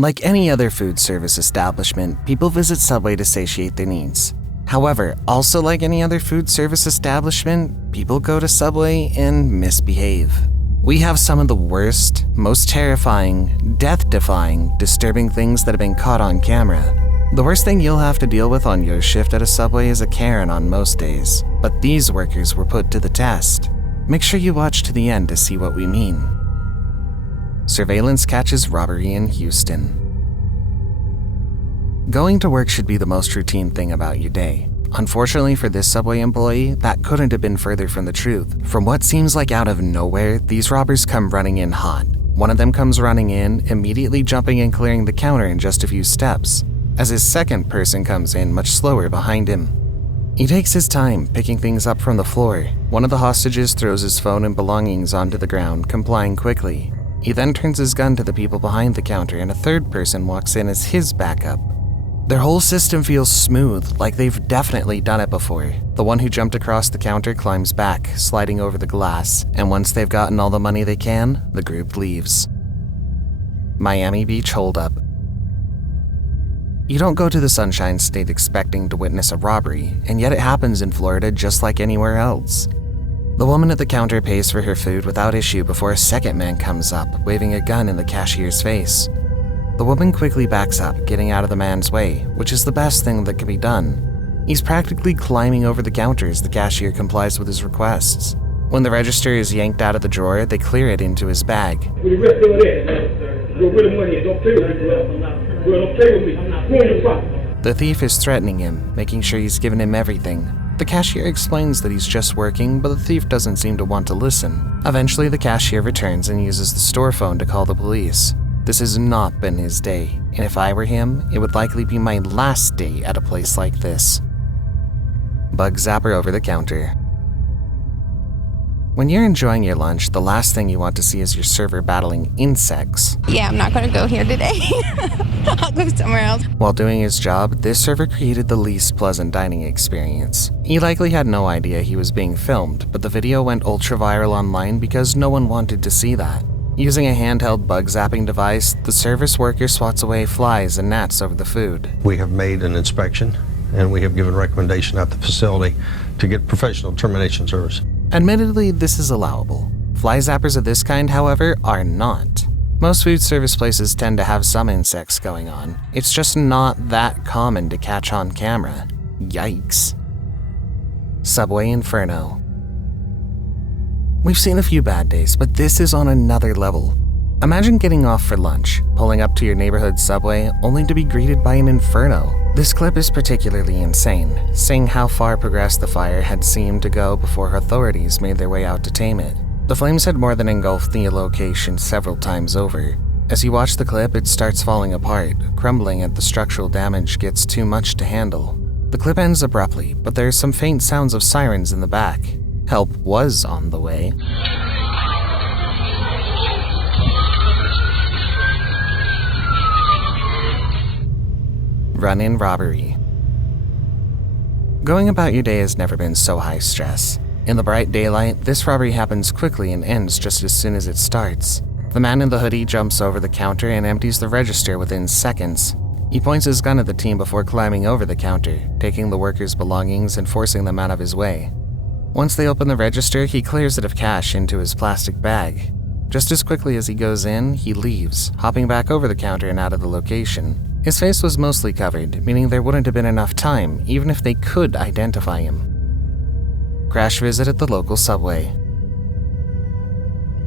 Like any other food service establishment, people visit Subway to satiate their needs. However, also like any other food service establishment, people go to Subway and misbehave. We have some of the worst, most terrifying, death-defying, disturbing things that have been caught on camera. The worst thing you'll have to deal with on your shift at a Subway is a Karen on most days, but these workers were put to the test. Make sure you watch to the end to see what we mean. Surveillance catches robbery in Houston. Going to work should be the most routine thing about your day. Unfortunately for this Subway employee, that couldn't have been further from the truth. From what seems like out of nowhere, these robbers come running in hot. One of them comes running in, immediately jumping and clearing the counter in just a few steps, as his second person comes in much slower behind him. He takes his time, picking things up from the floor. One of the hostages throws his phone and belongings onto the ground, complying quickly. He then turns his gun to the people behind the counter, and a third person walks in as his backup. Their whole system feels smooth, like they've definitely done it before. The one who jumped across the counter climbs back, sliding over the glass, and once they've gotten all the money they can, the group leaves. Miami Beach holdup. You don't go to the Sunshine State expecting to witness a robbery, and yet it happens in Florida just like anywhere else. The woman at the counter pays for her food without issue before a second man comes up, waving a gun in the cashier's face. The woman quickly backs up, getting out of the man's way, which is the best thing that can be done. He's practically climbing over the counter as the cashier complies with his requests. When the register is yanked out of the drawer, they clear it into his bag. The thief is threatening him, making sure he's given him everything. The cashier explains that he's just working, but the thief doesn't seem to want to listen. Eventually, the cashier returns and uses the store phone to call the police. This has not been his day, and if I were him, it would likely be my last day at a place like this. Bug zapper over the counter. When you're enjoying your lunch, the last thing you want to see is your server battling insects. Yeah, I'm not going to go here today. I'll go somewhere else. While doing his job, this server created the least pleasant dining experience. He likely had no idea he was being filmed, but the video went ultra-viral online because no one wanted to see that. Using a handheld bug zapping device, the service worker swats away flies and gnats over the food. We have made an inspection, and we have given recommendation at the facility to get professional termination service. Admittedly, this is allowable. Fly zappers of this kind, however, are not. Most food service places tend to have some insects going on. It's just not that common to catch on camera. Yikes. Subway Inferno. We've seen a few bad days, but this is on another level. Imagine getting off for lunch, pulling up to your neighborhood Subway, only to be greeted by an inferno. This clip is particularly insane, seeing how far progressed the fire had seemed to go before authorities made their way out to tame it. The flames had more than engulfed the location several times over. As you watch the clip, it starts falling apart, crumbling as the structural damage gets too much to handle. The clip ends abruptly, but there are some faint sounds of sirens in the back. Help was on the way. Run-in robbery. Going about your day has never been so high stress. In the bright daylight, this robbery happens quickly and ends just as soon as it starts. The man in the hoodie jumps over the counter and empties the register within seconds. He points his gun at the team before climbing over the counter, taking the workers' belongings and forcing them out of his way. Once they open the register, he clears it of cash into his plastic bag. Just as quickly as he goes in, he leaves, hopping back over the counter and out of the location. His face was mostly covered, meaning there wouldn't have been enough time, even if they could identify him. Crash visit at the local Subway.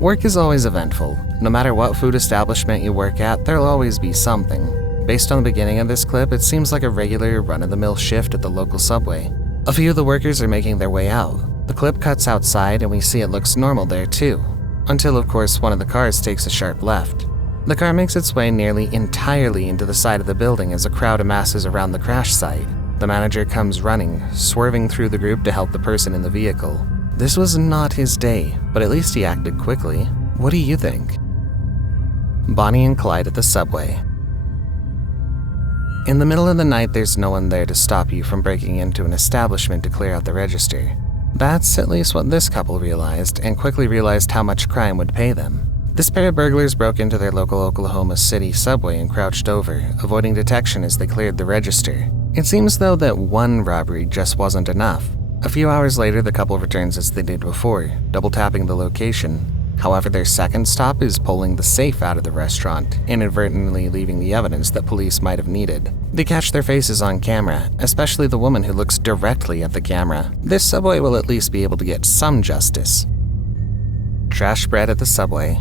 Work is always eventful. No matter what food establishment you work at, there'll always be something. Based on the beginning of this clip, it seems like a regular run-of-the-mill shift at the local Subway. A few of the workers are making their way out. The clip cuts outside and we see it looks normal there too. Until, of course, one of the cars takes a sharp left. The car makes its way nearly entirely into the side of the building as a crowd amasses around the crash site. The manager comes running, swerving through the group to help the person in the vehicle. This was not his day, but at least he acted quickly. What do you think? Bonnie and Clyde at the Subway. In the middle of the night, there's no one there to stop you from breaking into an establishment to clear out the register. That's at least what this couple realized, and quickly realized how much crime would pay them. This pair of burglars broke into their local Oklahoma City subway and crouched over, avoiding detection as they cleared the register. It seems though that one robbery just wasn't enough. A few hours later, the couple returns as they did before, double-tapping the location. However, their second stop is pulling the safe out of the restaurant, inadvertently leaving the evidence that police might have needed. They catch their faces on camera, especially the woman who looks directly at the camera. This subway will at least be able to get some justice. Trash spread at the subway.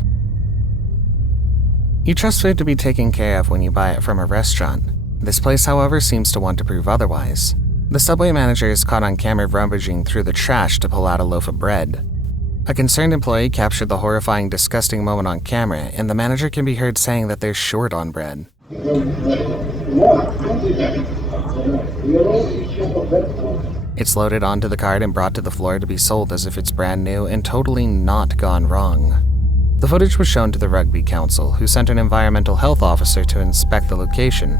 You trust food to be taken care of when you buy it from a restaurant. This place, however, seems to want to prove otherwise. The subway manager is caught on camera rummaging through the trash to pull out a loaf of bread. A concerned employee captured the horrifying, disgusting moment on camera, and the manager can be heard saying that they're short on bread. It's loaded onto the cart and brought to the floor to be sold as if it's brand new and totally not gone wrong. The footage was shown to the Rugby Council, who sent an environmental health officer to inspect the location.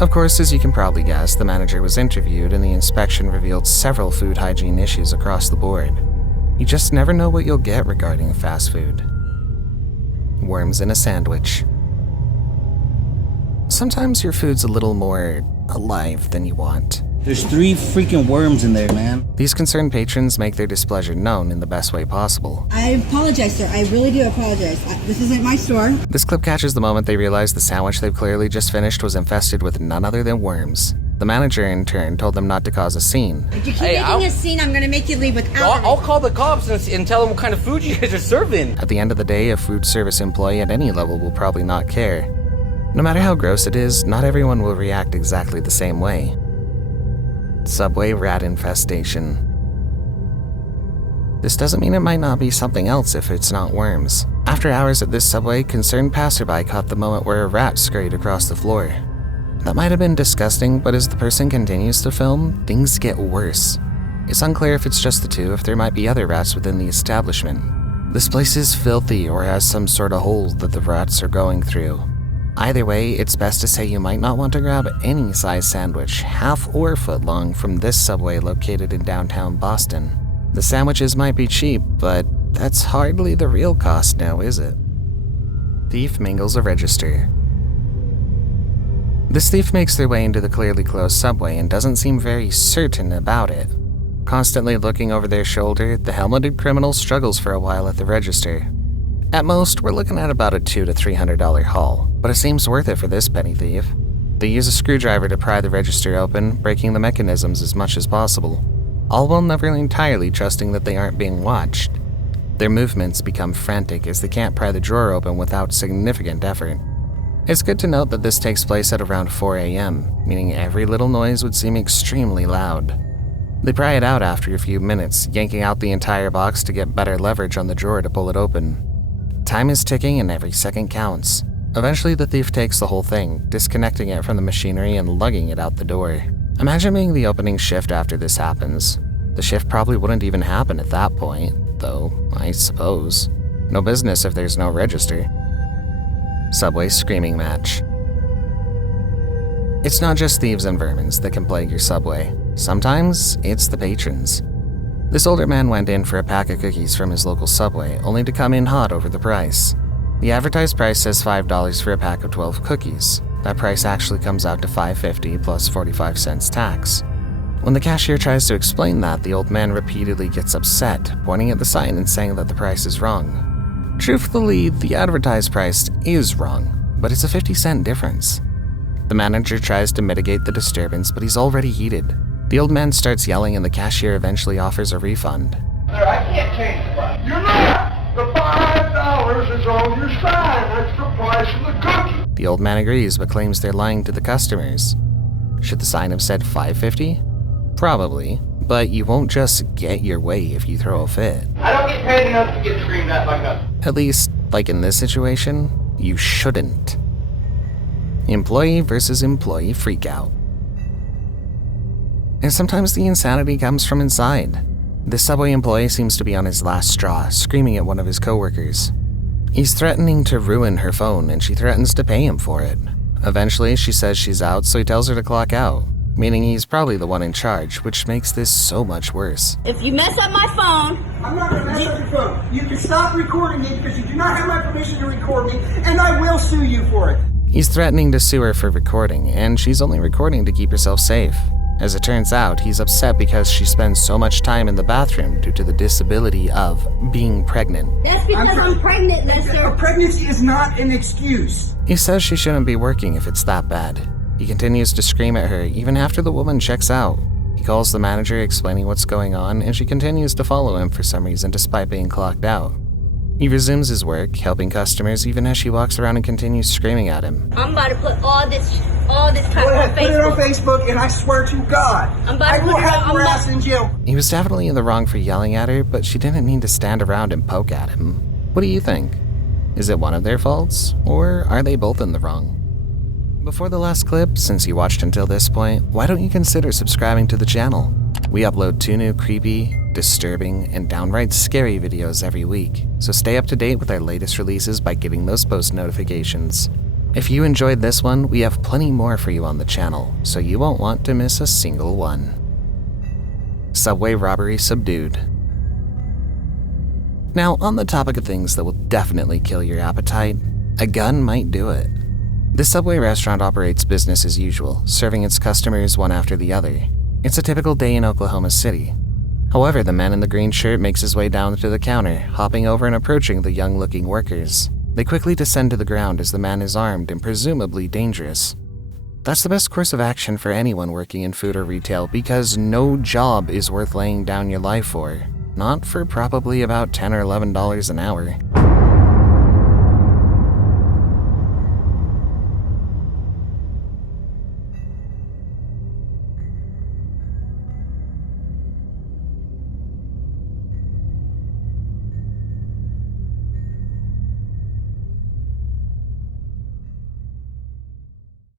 Of course, as you can probably guess, the manager was interviewed and the inspection revealed several food hygiene issues across the board. You just never know what you'll get regarding fast food. Worms in a sandwich. Sometimes your food's a little more alive than you want. There's 3 freaking worms in there, man. These concerned patrons make their displeasure known in the best way possible. I apologize, sir. I really do apologize. This isn't my store. This clip catches the moment they realize the sandwich they've clearly just finished was infested with none other than worms. The manager, in turn, told them not to cause a scene. If you keep making a scene, I'm gonna make you leave without I'll call the cops and tell them what kind of food you guys are serving. At the end of the day, a food service employee at any level will probably not care. No matter how gross it is, not everyone will react exactly the same way. Subway rat infestation. This doesn't mean it might not be something else if it's not worms. After hours at this subway, concerned passerby caught the moment where a rat scurried across the floor. That might have been disgusting, but as the person continues to film, things get worse. It's unclear if it's just the two, if there might be other rats within the establishment. This place is filthy or has some sort of hole that the rats are going through. Either way, it's best to say you might not want to grab any size sandwich, half or foot long, from this subway located in downtown Boston. The sandwiches might be cheap, but that's hardly the real cost now, is it? Thief mingles a register. This thief makes their way into the clearly closed subway and doesn't seem very certain about it. Constantly looking over their shoulder, the helmeted criminal struggles for a while at the register. At most, we're looking at about a $200 to $300 haul, but it seems worth it for this penny thief. They use a screwdriver to pry the register open, breaking the mechanisms as much as possible, all while never entirely trusting that they aren't being watched. Their movements become frantic as they can't pry the drawer open without significant effort. It's good to note that this takes place at around 4 a.m., meaning every little noise would seem extremely loud. They pry it out after a few minutes, yanking out the entire box to get better leverage on the drawer to pull it open. Time is ticking and every second counts. Eventually, the thief takes the whole thing, disconnecting it from the machinery and lugging it out the door. Imagine being the opening shift after this happens. The shift probably wouldn't even happen at that point, though, I suppose. No business if there's no register. Subway screaming match. It's not just thieves and vermins that can plague your subway. Sometimes, it's the patrons. This older man went in for a pack of cookies from his local subway, only to come in hot over the price. The advertised price says $5 for a pack of 12 cookies. That price actually comes out to $5.50 plus 45 cents tax. When the cashier tries to explain that, the old man repeatedly gets upset, pointing at the sign and saying that the price is wrong. Truthfully, the advertised price is wrong, but it's a 50-cent difference. The manager tries to mitigate the disturbance, but he's already heated. The old man starts yelling and the cashier eventually offers a refund. Sir, I can't change the price. You're not! The $5 is on your sign. That's the price of the cookie. The old man agrees but claims they're lying to the customers. Should the sign have said $5.50? Probably, but you won't just get your way if you throw a fit. I don't get paid enough to get screamed at like that. At least, like in this situation, you shouldn't. Employee versus employee freakout. And sometimes the insanity comes from inside. This subway employee seems to be on his last straw, screaming at one of his coworkers. He's threatening to ruin her phone and she threatens to pay him for it. Eventually, she says she's out, so he tells her to clock out. meaning he's probably the one in charge, which makes this so much worse. If you mess up my phone, I'm not going to mess up your phone. You can stop recording me because you do not have my permission to record me, and I will sue you for it. He's threatening to sue her for recording, and she's only recording to keep herself safe. As it turns out, he's upset because she spends so much time in the bathroom due to the disability of being pregnant. that's because I'm pregnant, A mister. pregnancy is not an excuse. He says she shouldn't be working if it's that bad. He continues to scream at her even after the woman checks out. He calls the manager explaining what's going on, and she continues to follow him for some reason despite being clocked out. He resumes his work, helping customers even as she walks around and continues screaming at him. I'm about to put all this crap Go ahead, on put it on Facebook. Facebook, and I swear to God, I'm about to I will put it have on- your I'm ass about- in jail. He was definitely in the wrong for yelling at her, but she didn't need to stand around and poke at him. What do you think? Is it one of their faults, or are they both in the wrong? Before the last clip, since you watched until this point, why don't you consider subscribing to the channel? We upload 2 new creepy, disturbing, and downright scary videos every week, so stay up to date with our latest releases by getting those post notifications. If you enjoyed this one, we have plenty more for you on the channel, so you won't want to miss a single one. Subway robbery subdued. Now, on the topic of things that will definitely kill your appetite, a gun might do it. The Subway restaurant operates business as usual, serving its customers one after the other. It's a typical day in Oklahoma City. However, the man in the green shirt makes his way down to the counter, hopping over and approaching the young-looking workers. They quickly descend to the ground as the man is armed and presumably dangerous. That's the best course of action for anyone working in food or retail because no job is worth laying down your life for. Not for probably about $10 or $11 an hour.